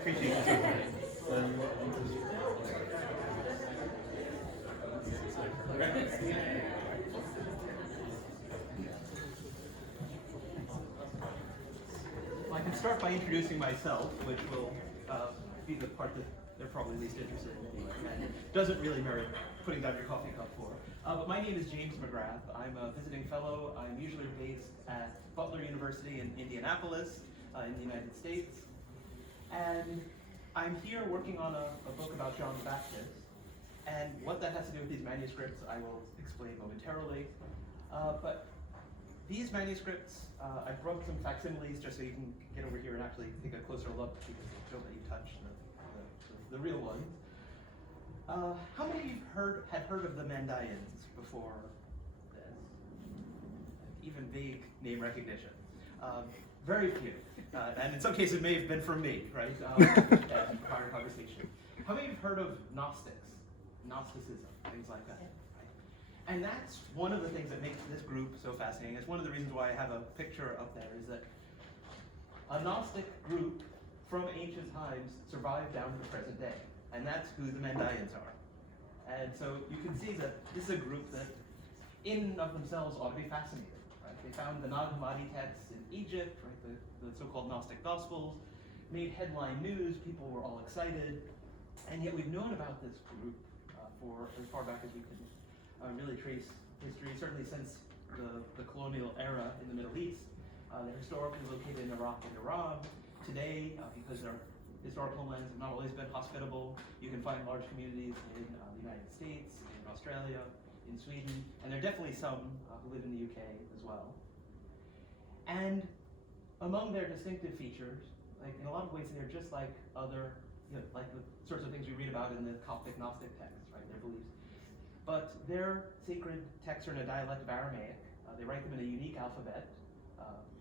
appreciate it. Well, I can start by introducing myself, which will be the part that they're probably least interested in anyway, and doesn't really merit putting down your coffee cup for. But my name is James McGrath. I'm a visiting fellow. I'm usually based at Butler University in Indianapolis, in the United States. And I'm here working on a book about John the Baptist. And what that has to do with these manuscripts, I will explain momentarily. But these manuscripts, I brought some facsimiles just so you can get over here and actually take a closer look, because they don't let you touch the real ones. How many of you had heard of the Mandaeans before this? Even vague name recognition. Very few. And in some cases it may have been from me, right? In prior conversation. How many of you have heard of Gnostics? Gnosticism, things like that. Right? And that's one of the things that makes this group so fascinating. It's one of the reasons why I have a picture up there, is that a Gnostic group from ancient times survived down to the present day. And that's who the Mandaeans are. And so you can see that this is a group that in and of themselves ought to be fascinating. Right? They found the Nag Hammadi texts in Egypt, right? the so-called Gnostic Gospels, made headline news, people were all excited, and yet we've known about this group for as far back as we can really trace history, certainly since the colonial era in the Middle East. They're historically located in Iraq and Iran. Today, because their historic homelands have not always been hospitable, you can find large communities in the United States, in Australia, in Sweden, and there are definitely some who live in the UK as well. And among their distinctive features, like in a lot of ways, they're just like other, like the sorts of things we read about in the Coptic Gnostic texts, right? Their beliefs. But their sacred texts are in a dialect of Aramaic. They write them in a unique alphabet.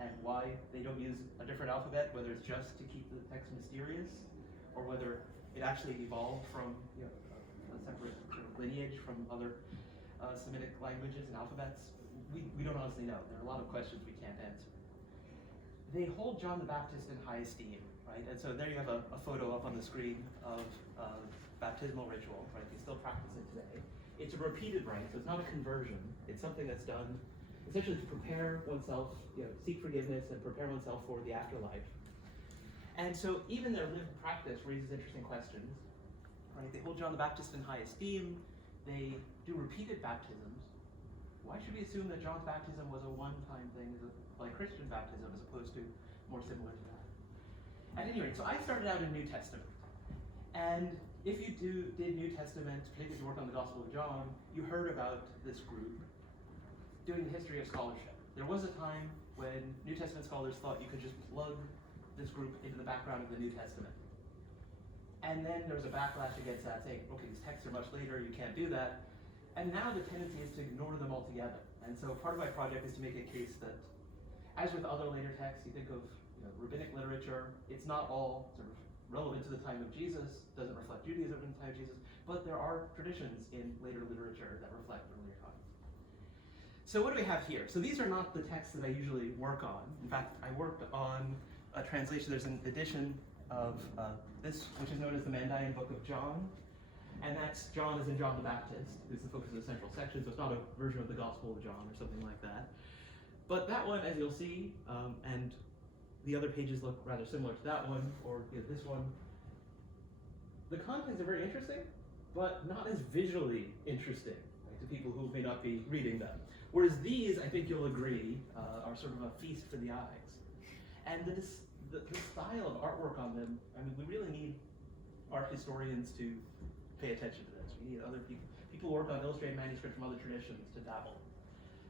And why they don't use a different alphabet, whether it's just to keep the text mysterious, or whether it actually evolved from a separate sort of lineage from other Semitic languages and alphabets, we don't honestly know. There are a lot of questions we can't answer. They hold John the Baptist in high esteem, right? And so there you have a photo up on the screen of baptismal ritual, right? They still practice it today. It's a repeated rite, so it's not a conversion. It's something that's done essentially to prepare oneself, seek forgiveness and prepare oneself for the afterlife. And so even their lived practice raises interesting questions, right? They hold John the Baptist in high esteem. They do repeated baptisms. Why should we assume that John's baptism was a one-time thing, like Christian baptism, as opposed to more similar to that? At any rate, so I started out in New Testament. And if you did New Testament, particularly if you work on the Gospel of John, you heard about this group doing the history of scholarship. There was a time when New Testament scholars thought you could just plug this group into the background of the New Testament. And then there was a backlash against that, saying, okay, these texts are much later, you can't do that. And now the tendency is to ignore them altogether. And so part of my project is to make a case that, as with other later texts, you think of rabbinic literature, it's not all sort of relevant to the time of Jesus, doesn't reflect Judaism in the time of Jesus, but there are traditions in later literature that reflect earlier times. So what do we have here? So these are not the texts that I usually work on. In fact, I worked on a translation. There's an edition of this, which is known as the Mandaean Book of John. And that's John as in John the Baptist, is the focus of the central section, so it's not a version of the Gospel of John or something like that. But that one, as you'll see, and the other pages look rather similar to that one, or this one, the contents are very interesting, but not as visually interesting, right, to people who may not be reading them. Whereas these, I think you'll agree, are sort of a feast for the eyes. And the style of artwork on them, I mean, we really need art historians to pay attention to this. We need other people who work on illustrated manuscripts from other traditions to dabble.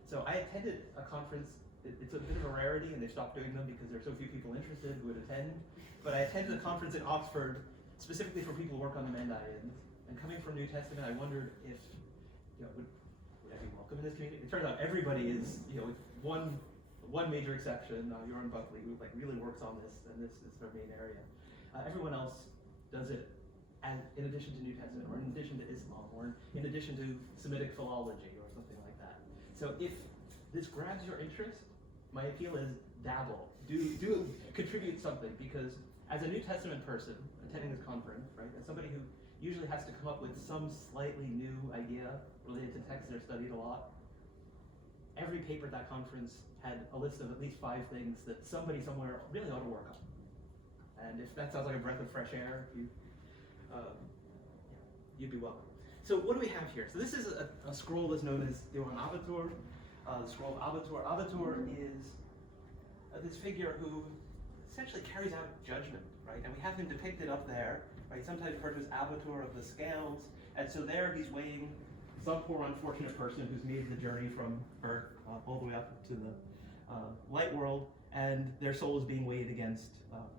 So I attended a conference. It's a bit of a rarity, and they stopped doing them because there are so few people interested who would attend. But I attended a conference in Oxford specifically for people who work on the Mandaeans. And coming from New Testament, I wondered if, would I be welcome in this community? It turns out everybody is, with one major exception, Joran Buckley, who really works on this, and this is their main area. Everyone else does it in addition to New Testament, or in addition to Islam, or in addition to Semitic philology, or something like that. So if this grabs your interest, my appeal is dabble. Do contribute something, because as a New Testament person attending this conference, right, as somebody who usually has to come up with some slightly new idea related to texts they're studied a lot, every paper at that conference had a list of at least 5 things that somebody somewhere really ought to work on. And if that sounds like a breath of fresh air, you'd be welcome. So what do we have here? So this is a scroll that's known as Diwan Abatur. The Scroll of Ablartur. Abatur is this figure who essentially carries out judgment, right? And we have him depicted up there, right? Sometimes referred to as Abatur of the scales. And so there he's weighing some poor unfortunate person who's made the journey from Earth all the way up to the light world, and their soul is being weighed against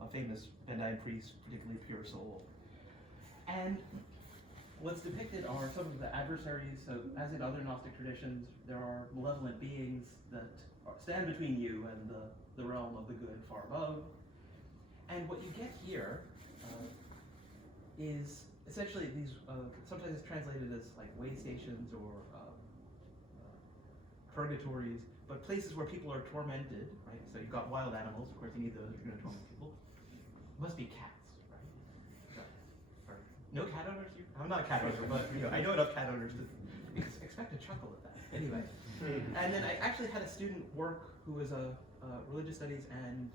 a famous Mandaean priest, particularly pure soul. And what's depicted are some of the adversaries. So as in other Gnostic traditions, there are malevolent beings that stand between you and the realm of the good far above. And what you get here is essentially these, sometimes it's translated as like way stations or purgatories, but places where people are tormented, right? So you've got wild animals, of course you need those if you're going to torment people. Must be cats, right? No cat owners? I'm not a cat owner, but I know enough cat owners to expect a chuckle at that. Anyway, and then I actually had a student work who was a religious studies and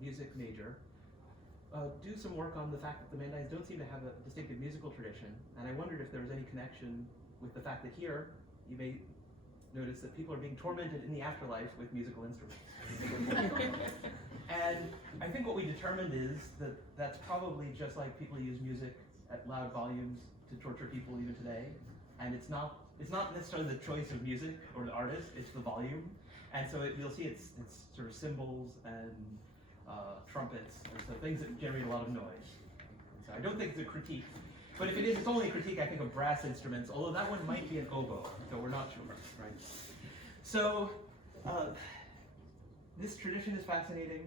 music major do some work on the fact that the Mandaeans don't seem to have a distinctive musical tradition, and I wondered if there was any connection with the fact that here you may notice that people are being tormented in the afterlife with musical instruments. And I think what we determined is that that's probably just like people use music at loud volumes to torture people even today, and it's not necessarily the choice of music or the artist, it's the volume. And so you'll see it's sort of cymbals and trumpets, and so things that generate a lot of noise. So I don't think it's a critique, but if it is, it's only a critique, I think, of brass instruments, although that one might be an oboe, so we're not sure, right? So this tradition is fascinating.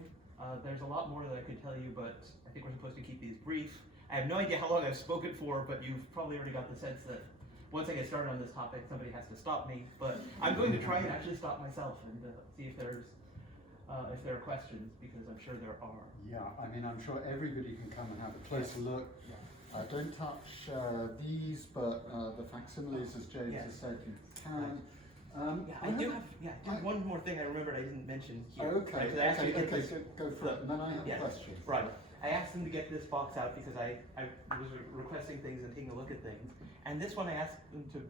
There's a lot more that I could tell you, but I think we're supposed to keep these brief. I have no idea how long I've spoken for, but you've probably already got the sense that once I get started on this topic, somebody has to stop me. But I'm going to try and actually stop myself and see if there are questions, because I'm sure there are. Yeah, I mean, I'm sure everybody can come and have a closer look. Yeah. Don't touch these, but the facsimiles, as James has said, you can. I do have one more thing I remembered I didn't mention here. Okay, go for it, and then I have a question. Right. I asked them to get this box out because I was requesting things and taking a look at things. And this one I asked them to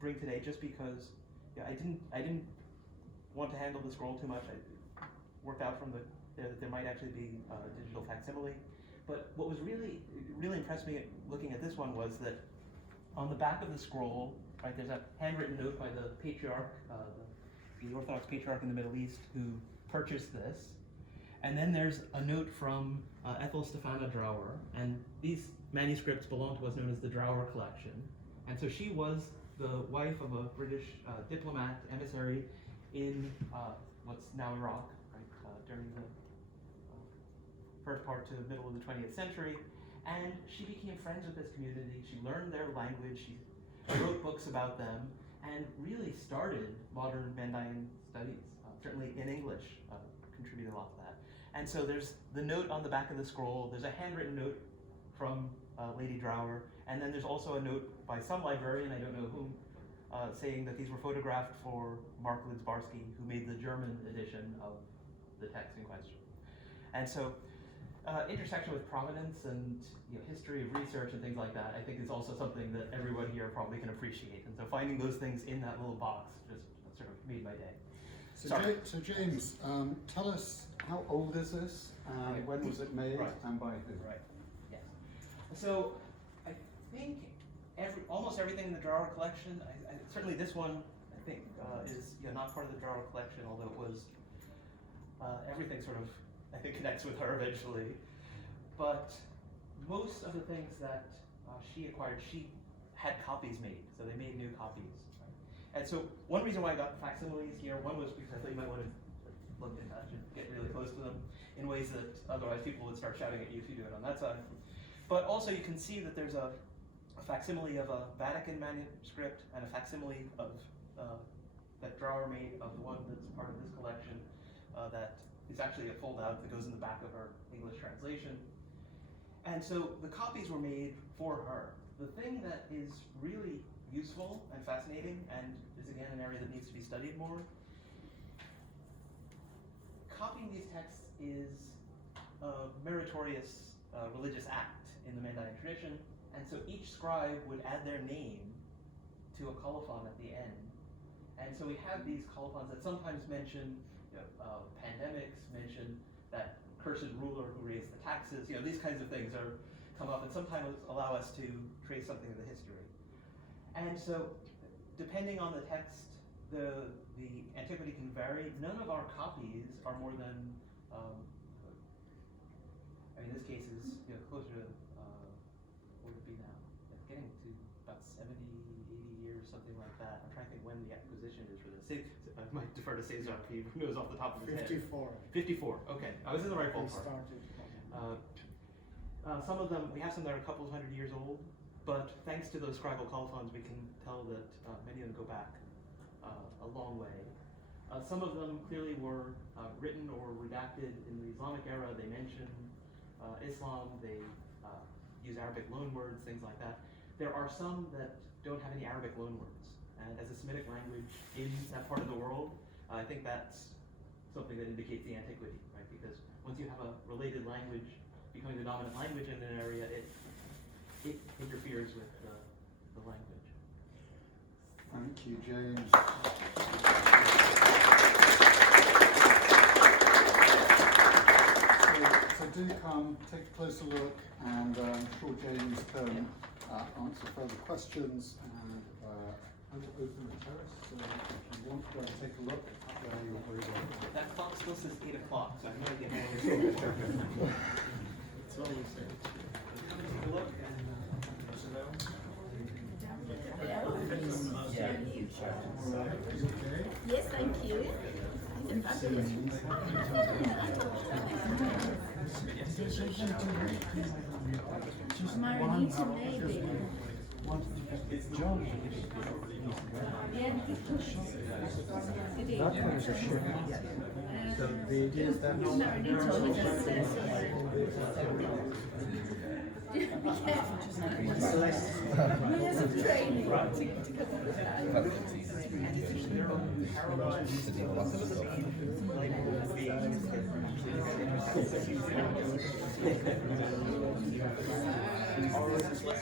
bring today just because I didn't want to handle the scroll too much. I worked out from that there might actually be a digital facsimile. But what was really impressed me looking at this one was that on the back of the scroll, right, there's a handwritten note by the patriarch, the Orthodox patriarch in the Middle East who purchased this. And then there's a note from Ethel Stefana Drower, and these manuscripts belong to what's known as the Drower collection. And so she was the wife of a British diplomat, emissary in what's now Iraq, right, during the first part to the middle of the 20th century. And she became friends with this community. She learned their language. She wrote books about them, and really started modern Mandaean studies. Certainly in English, contributed a lot to that. And so there's the note on the back of the scroll. There's a handwritten note from Lady Drower, and then there's also a note by some librarian, I don't know whom, saying that these were photographed for Mark Lidzbarski, who made the German edition of the text in question. And so intersection with provenance and history of research and things like that, I think is also something that everyone here probably can appreciate. And so finding those things in that little box just sort of made my day. So James, tell us, how old is this, and when was it made, and by who? Right. Yes. So I think almost everything in the Drower collection, certainly this one, I think is not part of the Drower collection, although it was everything sort of, I think, connects with her eventually. But most of the things that she acquired, she had copies made, so they made new copies. And so one reason why I got facsimiles here, one was because I thought you might want to look in touch and get really close to them in ways that otherwise people would start shouting at you if you do it on that side. But also you can see that there's a facsimile of a Vatican manuscript and a facsimile of that Drower made of the one that's part of this collection that is actually a fold out that goes in the back of her English translation. And so the copies were made for her. The thing that is really useful and fascinating, and is again an area that needs to be studied more, copying these texts is a meritorious religious act in the Mandaean tradition, and so each scribe would add their name to a colophon at the end. And so we have these colophons that sometimes mention pandemics, mention that cursed ruler who raised the taxes, these kinds of things come up and sometimes allow us to trace something of the history. And so, depending on the text, the antiquity can vary. None of our copies are more than, this case is closer to, what would it be now? It's getting to about 70, 80 years, something like that. I'm trying to think when the acquisition is for this. I might defer to Cesar if he knows off the top of his 54. head. 54, okay. I was in the right They ballpark. started. Some of them, we have some that are a couple of hundred years old, but thanks to those scribal colophons, we can tell that many of them go back a long way. Some of them clearly were written or redacted in the Islamic era. They mention Islam, they use Arabic loanwords, things like that. There are some that don't have any Arabic loanwords. And as a Semitic language in that part of the world, I think that's something that indicates the antiquity, right? Because once you have a related language becoming the dominant language in an area, it interferes with the language. Thank you, James. So do come, take a closer look, and I'm sure James can answer further questions. And I will open the terrace, so if you want to go and take a look, you're very welcome. That clock still says 8 o'clock, so I have no idea how long it's going. It's always there. Come and take a look and Yes, thank you. Marita, maybe. John. Yeah, That one is a ship. So the idea is that Marinito, he just says years of training to come up with that. Parallel